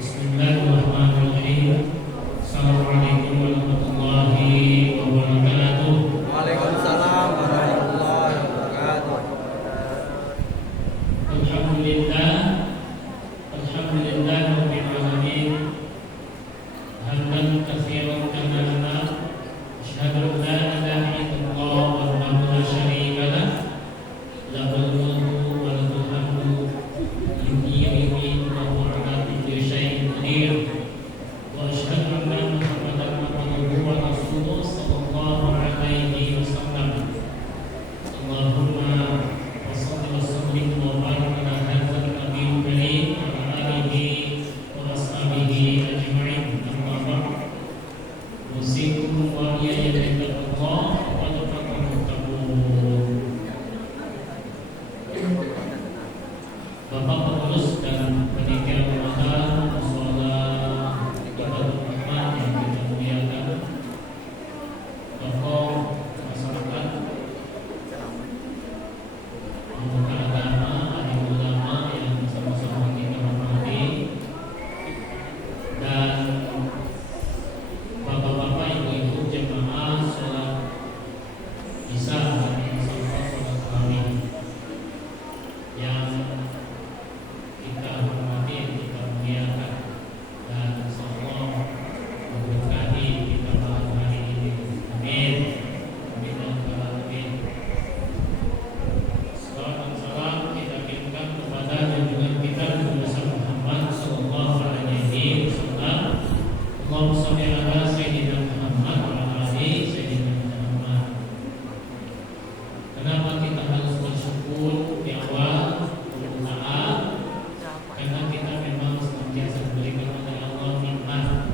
Bismillahirrahmanirrahim. Assalamualaikum warahmatullahi wabarakatuh. Waalaikumsalam warahmatullahi wabarakatuh. Alhamdulillah, alhamdulillah rabbil alamin. Hamdan katsiran kama lana. Asyhadu an la ilaha illallah wahdahu la syarika lah. Lahul mulku wa lahul hamdu. Yuhyi wa yumiitu wa huwa ala kulli syai'in qadir. Wa asyhadu anna Muhammadan abduhu wa rasuluhu sallallahu alaihi wasallam. Allahumma wassalli wa sallim wa barik ala hadzal nabiyil karim wa ala alihi wa ashabihi ajma'in. Amma ba'd. Usikum wa iyaya bittaqwa wa tattaqun. Bapak pengurus dan panitia Ramadan Mushola Ibadah Rahman yang kita muliakan, tokoh masyarakat, pemuka agama, alim ulama yang sama-sama kita hormati, dan bapak-bapak, ibu-ibu jemaah sholat Isya dan sholat tarawih yang kita hormati, yang kita muliakan, dan insyaallah memberkahi kita malam hari ini. Amin. Amin ya rabbal alamin. Salawat dan salam kita kirimkan kepada junjungan kita Nabi Muhammad sallallahu alaihi wasallam. Allahumma shalli ala sayyidina Muhammad wa ala ali sayyidina Muhammad. Kenapa kita harus bersyukur di awal pembukaan? Karena kita memang senantiasa diberikan oleh Allah nikmat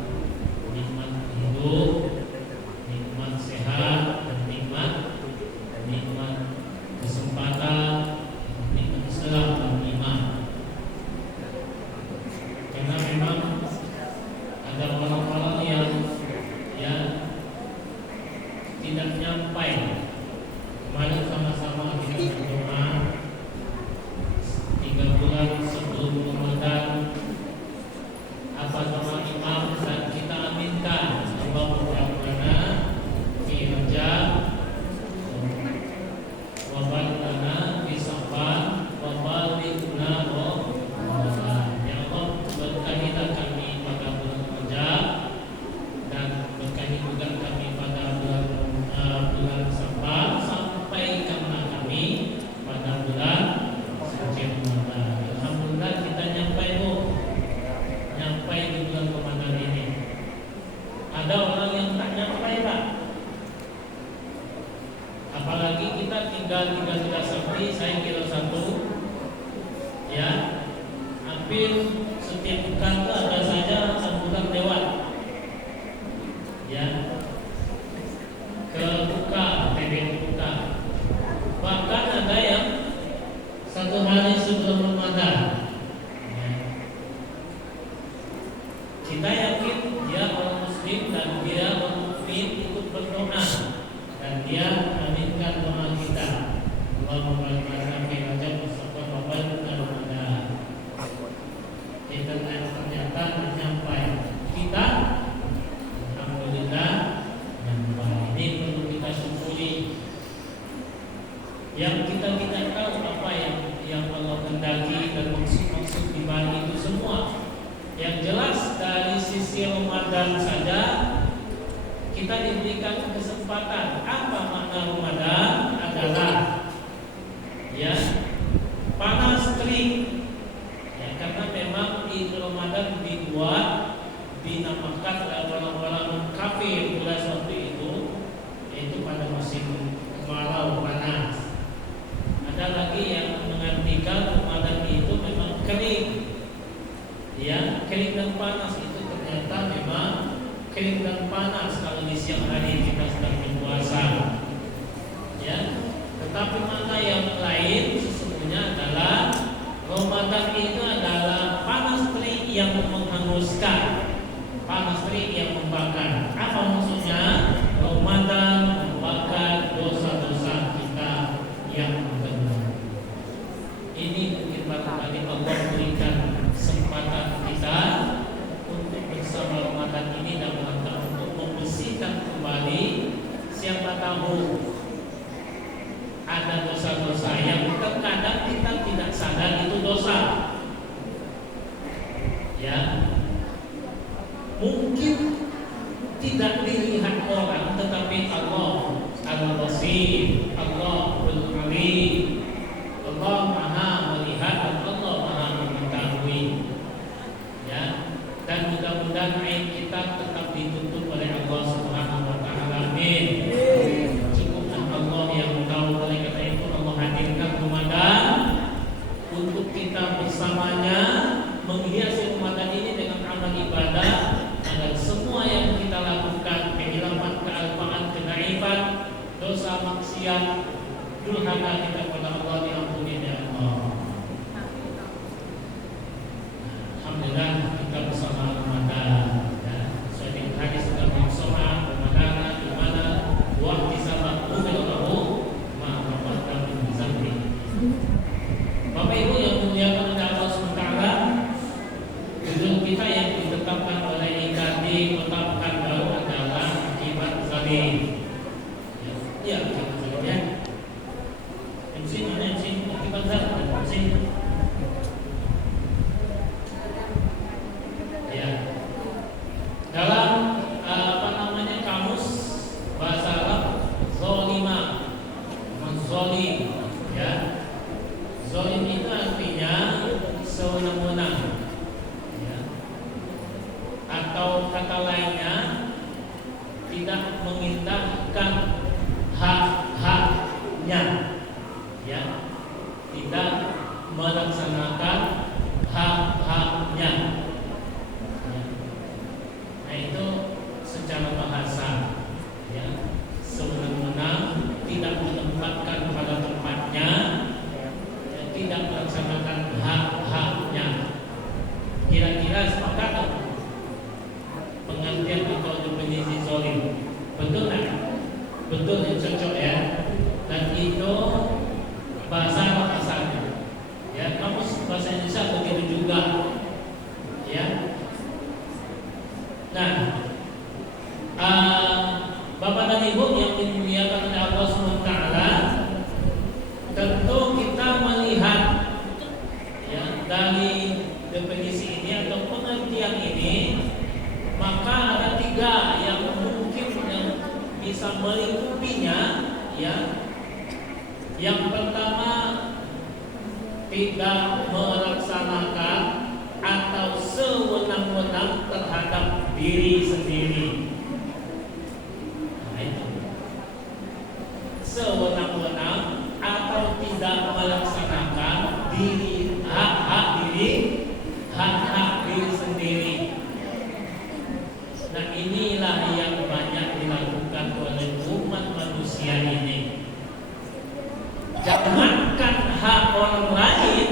hidup, nikmat sehat, dan nikmat kesempatan, nikmat Islam dan iman. Karena memang ada orang-orang yang tidak nyampai. Kemarin sama-sama kita berdoa 3 bulan sebelum Ramadan, apa nama imam, dan kita aminkan Allahumma fi Rajab wa balana fi Safar wa balighna Ramadan. Ya Allah, berkahilah kami pada bulan Rajab, dan berkahi juga kami pada bulan Safar, sampaikanlah kami pada bulan suci Ramadan. Alhamdulillah kita nyampai di bulan Ramadan ini. Ada orang yang tak nyampai, Pak. Apalagi kita tinggal di Garuda Sakti, saya kilo 1, ya. Hampir setiap pekan itu ada saja sambutan lewat, ya. Ke buka, TB buka. Bahkan ada yang 1 hari sebelum Ramadan. Ya. Kita yakin dia orang Muslim dan dia orang mukmin, ikut berdoa dan dia aminkan doa kita. Allahumma barik fi Rajab wa Safar wa balighna Ramadan. Kita ternyata menyampai. Kita alhamdulillah menyampai. Ini perlu kita syukuri. Yang kita tidak tahu apa yang Allah kendaki dan maksud di balik itu semua. Yang jelas dari sisi Ramadan saja kita diberikan kesempatan. Apa makna Ramadan? Adalah ya panas terik. Ya, karena memang di Ramadan dibuat dinamakan oleh orang-orang kafir pada waktu itu, yaitu pada musim kemarau panas. Ada lagi yang mengartikan Ramadan itu memang kering. Ya, kering dan panas itu ternyata memang kering dan panas kalau di siang hari kita sedang berpuasa. Ya, tetapi mana yang lain sesungguhnya adalah Ramadan itu adalah panas terik yang menghanguskan, panas terik yang membakar. Apa maksudnya? Ramadan membakar dosa-dosa kita yang benar. Ini mungkin barangkali Allah berikan kesempatan kita tahu ada dosa-dosa yang terkadang kita tidak sadar itu dosa. Ya, mungkin tidak dilihat orang, tetapi Allah Al-Basir, Allah Al-Alim, Allah Maha melihat dan Allah Maha mengetahui. Ya, dan mudah-mudahan aib kita tetap ditutup oleh Allah Subhanahu wa taala. Amin. Cukuplah Allah yang tahu. Oleh karena itu Allah hadirkan Ramadan untuk kita bersamanya menghiasi Ramadan ini dengan amal ibadah agar semua yang kita lakukan, kehilangan, kealpaan, kenaifan, dosa, maksiat, durhaka kita kepada Allah diampuni oleh Allah. Alhamdulillah kita bersama Ramadan. Ya, sesuai dengan hadis dalam Sahih Ramadan di mana waqti sabab lahu ma ramadan min zambi. Bapak Ibu yang dimuliakan oleh Allah SWT, judul kita yang ditetapkan oleh IKD Kota Pekanbaru adalah akibat zalim. Ya, akibat zalim ya. MC mana MC? Akibat zalim MC. Ya. Dalam kamus bahasa Arab zolima, menzolim, ya. Zolim itu artinya sewenang-wenang, ya. Atau kata lainnya tidak mengindahkan hak-haknya, ya. Tidak melaksanakan hak-haknya. Nah itu secara bahasa, ya, sewenang-wenang, tidak menempatkan pada tempatnya, ya, tidak melaksanakan hak-haknya. Kira-kira sepakat pengertian atau definisi zolim? Betul nggak? Betul, ya, cocok ya. Dan itu bahasa Arab asalnya, ya. Kamus bahasa Indonesia begitu juga, ya. Nah, Bapak dan Ibu yang dimuliakan oleh Allah SWT, tentu kita melihat, ya, dari definisi ini atau pengertian ini, maka ada tiga yang mungkin yang bisa melingkupinya, ya. Yang pertama, tidak melaksanakan atau sewenang-wenang terhadap diri sendiri. Nah, itu. Sewenang-wenang atau tidak melaksanakan hak-hak diri sendiri. Nah, inilah yang banyak dilakukan oleh umat manusia ini. Jangankan hak orang lain,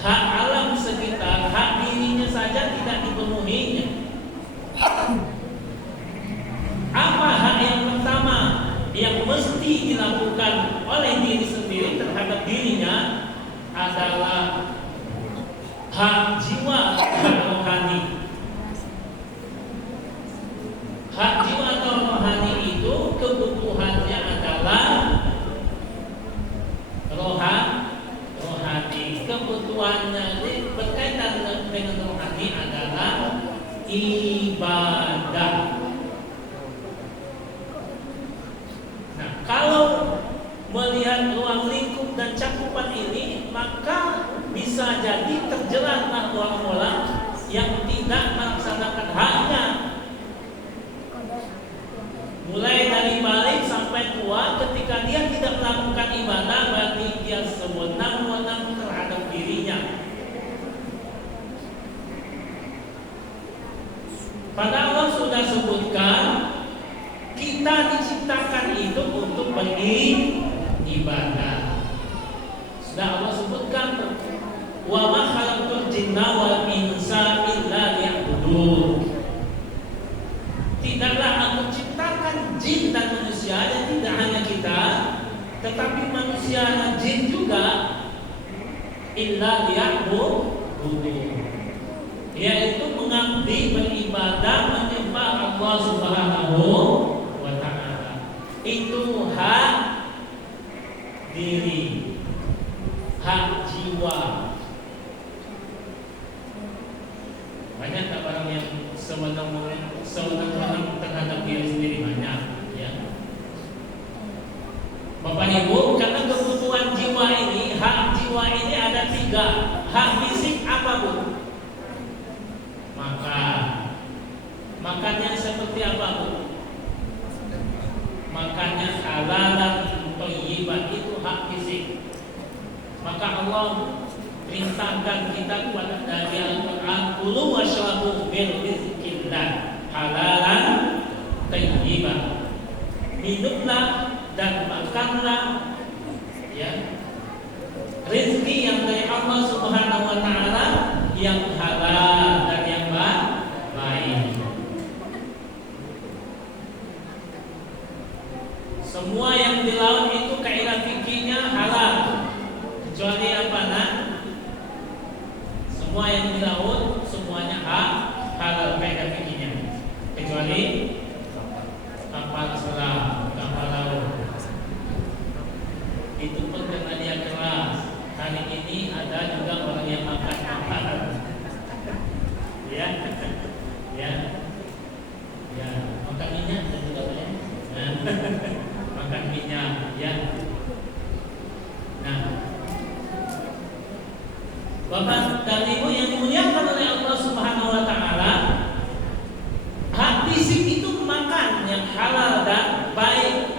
hak alam sekitar, hak dirinya saja tidak dipenuhinya. Apa hak yang pertama yang mesti dilakukan oleh diri sendiri terhadap dirinya adalah hak jiwa dan rohani. Hak jiwa atau rohani itu kebutuhannya adalah rohani. Kebutuhannya berkaitan dengan rohani adalah ibadah. Nah, kalau melihat ruang lingkup dan cakupan ini, maka bisa jadi terjeratlah orang-orang yang tidak melaksanakan haknya. Mulai dari balik sampai tua, ketika dia tidak melakukan ibadah, berarti dia sewenang-wenang terhadap dirinya. Padahal Allah sudah sebutkan kita diciptakan itu untuk beribadah. Sudah Allah sebutkan, wa ma khalaqtul jinna wal insa illa liya'budun. Tidaklah aku ciptakan jin dan manusia, dan tidak hanya kita, tetapi manusia dan jin juga, illa liya'budun, yaitu mengabdi, beribadah, menyembah Allah Subhanahu wa ta'ala. Itu hak jiwa. Banyak tak orang yang sewenang-wenang terhadap diri sendiri, banyak ya. Bapak Ibu, karena kebutuhan jiwa ini, hak jiwa ini ada 3. Hak fisik apa Bu? Makannya seperti apa Bu? Makannya halalan thayyiban, itu hak fisik. Maka Allah perintahkan kita kepada dari Al-Quran, kulu washrabu bil rizqillah halalan thayyiban. Minumlah dan makanlah ya rezeki yang dari Allah Subhanahu wa taala yang halal dan yang baik. Semua yang di laut itu kaidah fikihnya halal, kecuali apa nak? Semua yang di laut semuanya halal kaidah fikihnya, kecuali kapal selam, kapal laut. Itu pun karena dia keras. Hari ini ada juga orang yang makan kapal. Ya, ya, ya, makan minyak dan juga banyak. Makan minyak, ya. Nah, Bapak dan Ibu yang dimuliakan oleh Allah Subhanahu wa taala, hak fisik itu makan yang halal dan baik.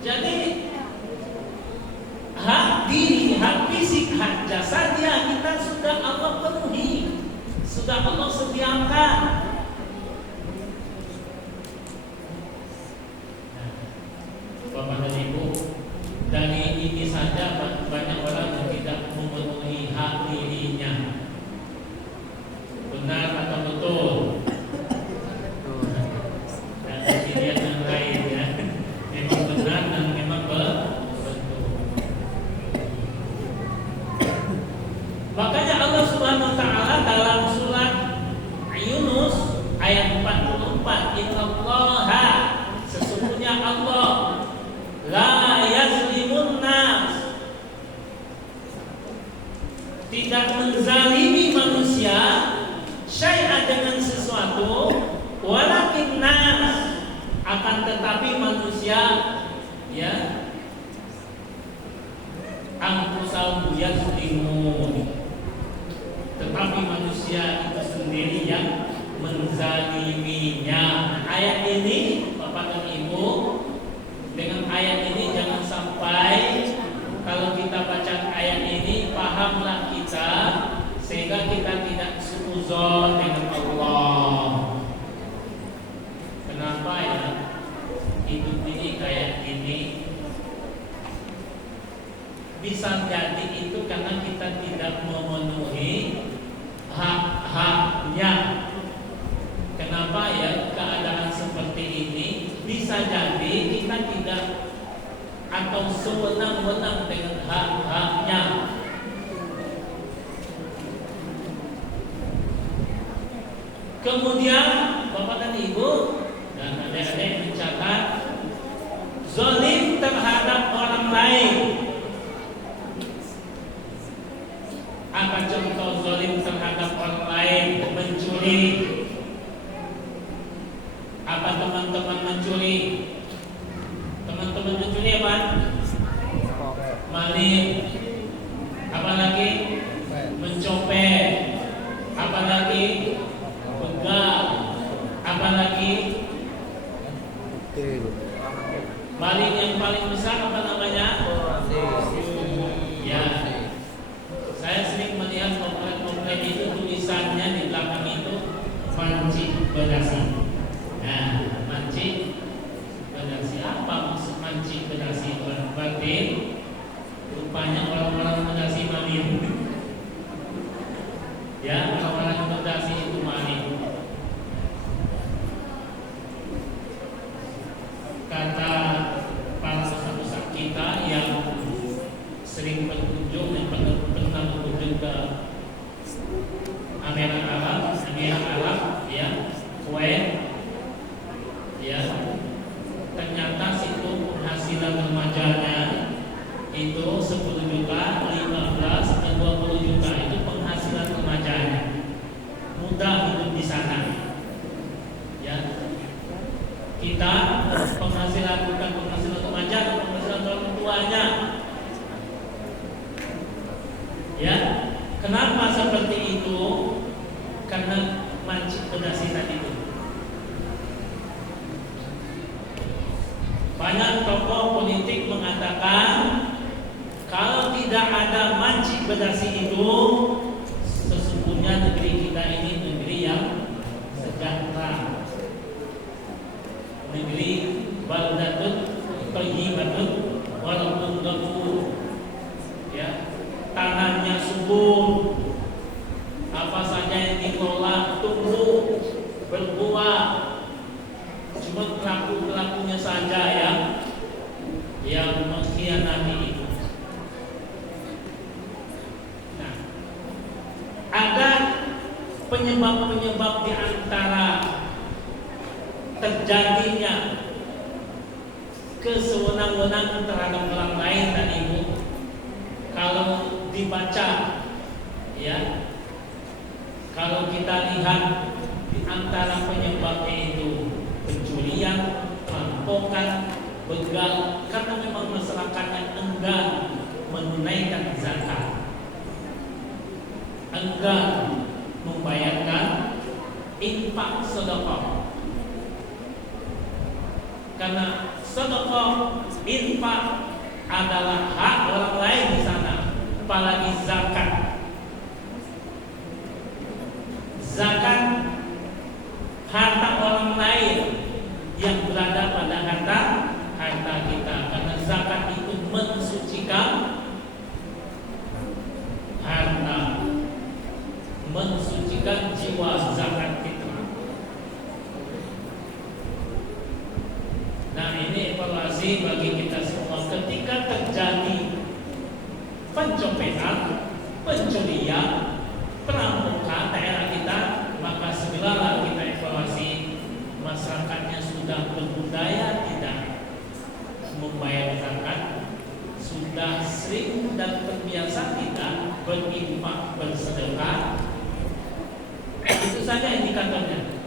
Jadi hak diri, hak fisik, hak jasadnya kita sudah Allah penuhi, sudah Allah sediakan. Bapak dan Ibu, dari ini saja banyak orang yang tidak memenuhi hak dirinya. Benar atau betul? Dan dilihat yang lain ya, memang benar dan memang betul. Makanya Allah Subhanahu wa taala dalam surat Yunus ayat 44, innallaha, sesungguhnya Allah la yazlimun nas, tidak menzalimi manusia syai'an dengan sesuatu, walakin nas, akan tetapi manusia ya anfusahum yazlimun, tetapi manusia itu sendiri yang menzaliminya. Ayat ini Bapak dan Ibu, dengan ayat ini jangan sampai kalau kita baca ayat ini pahamlah kita sehingga kita tidak suudzon dengan Allah. Kenapa ya hidup ini kayak gini? Bisa jadi itu karena kita tidak memenuhi hak-haknya. Kenapa ya keadaan seperti ini? Bisa jadi kita tidak atau sewenang-wenang dengan hak-haknya. Kemudian Bapak dan Ibu dan adik-adik mencatat zalim terhadap orang lain. Apa contoh zalim terhadap orang lain? Mencuri. Apa teman-teman mencuri? Teman-teman mencuri apa? Maling. Apa lagi? Mencopet. Apa lagi? Begal. Apa lagi? Maling yang paling besar apa namanya? Ya. Saya sering melihat komplek-komplek itu tulisannya di belakang itu mancing bedasi. Nah, mancing bedasi, apa maksud mancing bedasi? Berarti rupanya orang-orang bedasi maling. Ya, orang-orang bedasi itu maling. Kata para ustaz-ustaz kita yang sering berkunjung dan pernah berkunjung ke Emirat Arab, ya, Kuwait, ya, ternyata situ penghasilan remajanya itu kita, penghasilan bukan penghasilan remaja, penghasilan orang tuanya. Ya, kenapa seperti itu? Karena mancing pedasi tadi itu. Banyak tokoh politik mengatakan kalau tidak ada mancing pedasi itu, sesungguhnya negeri kita ini negeri yang sejahtera, negeri baldatun thayyibatun walaupun ghafur, ya, tanahnya subur, apa saja yang dikelola tumbuh berbuah, cuma pelaku-pelakunya saja yang mengkhianati itu. Nah, ada penyebab-penyebab di antara terjadinya kesewenang-wenangan terhadap orang lain dan ibu. Kalau dibaca, ya, kalau kita lihat di antara penyebabnya itu pencurian, perampokan, begal, karena memang masyarakatnya enggan menunaikan zakat, enggan membayarkan infak sedekah. Karena sedekah, infak adalah hak orang lain di sana, apalagi zakat. Zakat harta orang lain yang berada pada harta kita, karena zakat itu mensucikan harta, mensucikan jiwa zakat kita. Nah, ini evaluasi bagi kita semua. Ketika terjadi pencopetan, pencurian, perampokan daerah kita, maka segeralah kita evaluasi masyarakatnya sudah berbudaya tidak membayar zakat, sudah sering dan terbiasa tidak berinfak, bersedekah. Itu saja indikatornya.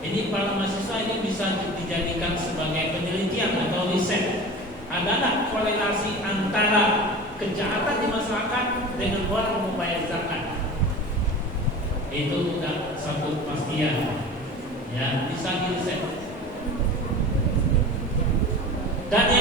Ini para mahasiswa ini bisa dijadikan sebagai penelitian atau riset. Ada korelasi antara kejahatan di masyarakat dengan orang membayar zakat? Itu sudah satu pastian, ya, bisa diriset. Dan yang